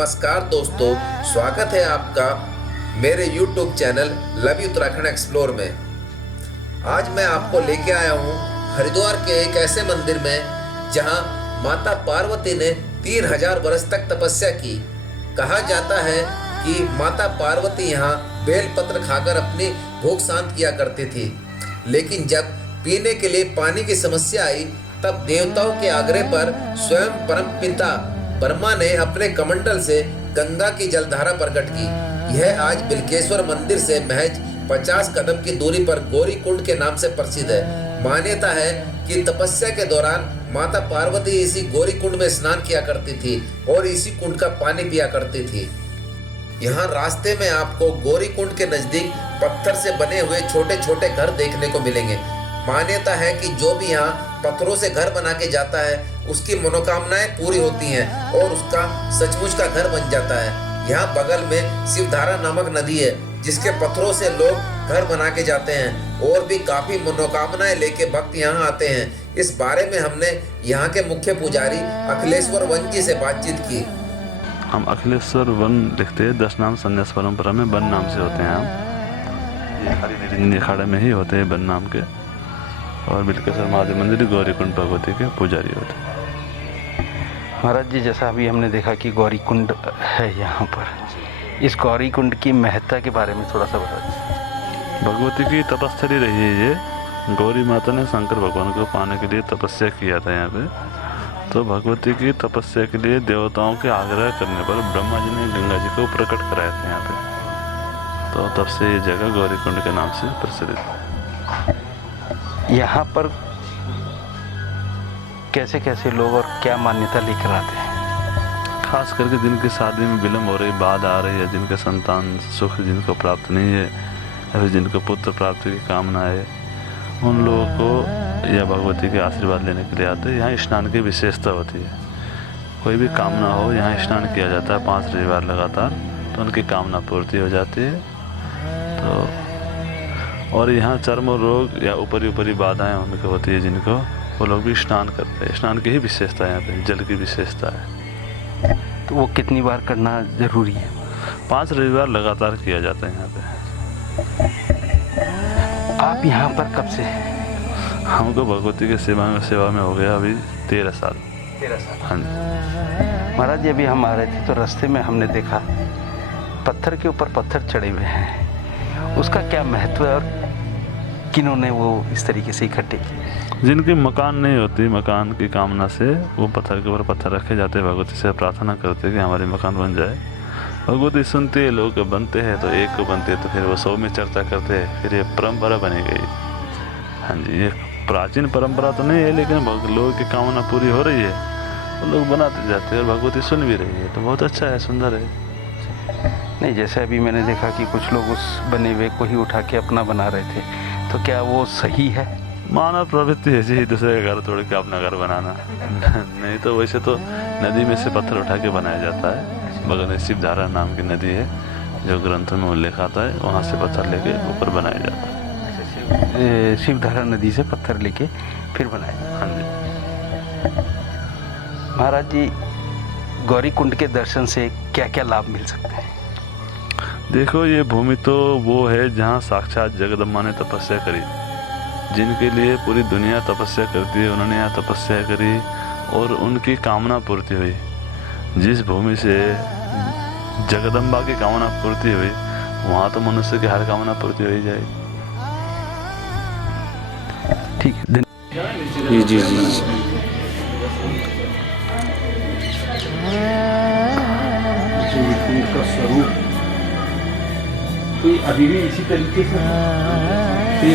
नमस्कार दोस्तों, स्वागत है आपका मेरे YouTube channel love you Uttarakhand explore में। आज मैं आपको लेके आया हूँ हरिद्वार के एक ऐसे मंदिर में जहाँ माता पार्वती ने 3000 वर्ष तक तपस्या की। कहा जाता है कि माता पार्वती यहाँ बेलपत्र खाकर अपनी भूख शांत किया करती थी, लेकिन जब पीने के लिए पानी की समस्या आई तब देवताओं के आग्रह पर स्वयं परमपिता ब्रह्मा ने अपने कमंडल से गंगा की जलधारा प्रकट की। यह आज बिल्केश्वर मंदिर से महज 50 कदम की दूरी पर गौरी कुंड के नाम से प्रसिद्ध है। मान्यता है कि तपस्या के दौरान माता पार्वती इसी गौरी कुंड में स्नान किया करती थी और इसी कुंड का पानी पिया करती थी। यहाँ रास्ते में आपको गौरी कुंड के नजदीक पत्थर से बने हुए छोटे छोटे घर देखने को मिलेंगे। मान्यता है कि जो भी यहाँ पत्थरों से घर बना के जाता है उसकी मनोकामनाएं पूरी होती हैं और उसका सचमुच का घर बन जाता है। यहाँ बगल में शिवधारा नामक नदी है जिसके पत्थरों से लोग घर बना के जाते हैं और भी काफी मनोकामनाएं लेके भक्त यहाँ आते हैं। इस बारे में हमने यहाँ के मुख्य पुजारी अखिलेश्वर वन जी से बातचीत की। हम अखिलेश्वर वन लिखते हैं, 10 नाम संन्यास परंपरा में वन नाम से होते हैं। हम ये हरि निरंजनी अखाड़े में ही होते हैं वन नाम के, और बिल्केश्वर महादेव मंदिर गौरी कुंड भगवती के पुजारी होते हैं। महाराज जी, जैसा अभी हमने देखा कि गौरी कुंड है यहाँ पर, इस गौरी कुंड की महत्ता के बारे में थोड़ा सा बता दीजिए। भगवती की तपस्थली रही है ये। गौरी माता ने शंकर भगवान को पाने के लिए तपस्या किया था यहाँ पे, तो भगवती की तपस्या के लिए देवताओं के आग्रह करने पर ब्रह्मा जी ने गंगा जी को प्रकट कराया था यहाँ पे, तो तब से ये जगह गौरी कुंड के नाम से प्रचलित है। यहाँ पर कैसे कैसे लोग और क्या मान्यता लेकर आते हैं? खास करके जिनकी शादी में विलम्ब हो रही, बात आ रही है, जिनके संतान सुख जिनको प्राप्त नहीं है, या फिर जिनको पुत्र प्राप्ति की कामना है, उन लोगों को या भगवती के आशीर्वाद लेने के लिए आते हैं। यहाँ स्नान की विशेषता होती है। कोई भी कामना हो यहाँ स्नान किया जाता है 5 रविवार लगातार, तो उनकी कामना पूर्ति हो जाती है। तो और यहाँ चर्म रोग या ऊपरी बाधाएं उनको होती है जिनको, वो लोग भी स्नान करते हैं। स्नान की ही विशेषता है यहाँ पे, जल की विशेषता है। तो वो कितनी बार करना जरूरी है? 5 रविवार लगातार किया जाता है यहाँ पे। आप यहाँ पर कब से? हमको भगवती के सेवा में हो गया अभी 13 साल। 13 साल। हाँ जी। महाराज जी, अभी हम आ रहे थे तो रास्ते में हमने देखा पत्थर के ऊपर पत्थर चढ़े हुए हैं, उसका क्या महत्व है और किन्होंने वो इस तरीके से इकट्ठे किए? जिनकी मकान नहीं होती, मकान की कामना से वो पत्थर के ऊपर पत्थर रखे जाते हैं। भगवती से प्रार्थना करते हैं कि हमारे मकान बन जाए। भगवती सुनते हैं, लोग बनते हैं तो एक को बनते हैं तो फिर वो 100 में चर्चा करते हैं, फिर ये परंपरा बनी गई। हाँ जी, ये प्राचीन परंपरा तो नहीं है, लेकिन लोगों की कामना पूरी हो रही है तो लोग बनाते जाते हैं और भगवती सुन भी रही है, तो बहुत अच्छा है, सुंदर है। नहीं, जैसे अभी मैंने देखा कि कुछ लोग उस बने हुए को ही उठा के अपना बना रहे थे, तो क्या वो सही है? मानव प्रवृत्ति है जी, दूसरे का घर तोड़ के अपना घर बनाना। नहीं तो वैसे तो नदी में से पत्थर उठा के बनाया जाता है। बगल में शिवधारा नाम की नदी है जो ग्रंथों में उल्लेख आता है, वहाँ से पत्थर लेके ऊपर बनाया जाता है। शिवधारा नदी से पत्थर लेके फिर बनाया? हाँ जी। महाराज जी, गौरी कुंड के दर्शन से क्या क्या लाभ मिल सकते हैं? देखो, ये भूमि तो वो है जहाँ साक्षात जगदम्बा ने तपस्या करी, जिनके लिए पूरी दुनिया तपस्या करती है, उन्होंने यहाँ तपस्या करी और उनकी कामना पूर्ति हुई। जिस भूमि से जगदम्बा की कामना पूर्ति हुई, वहाँ तो मनुष्य की हर कामना पूर्ति हो ही जाएगी। ठीक है, जी जी जी। का स्वरूप तो अभी भी इसी तरीके से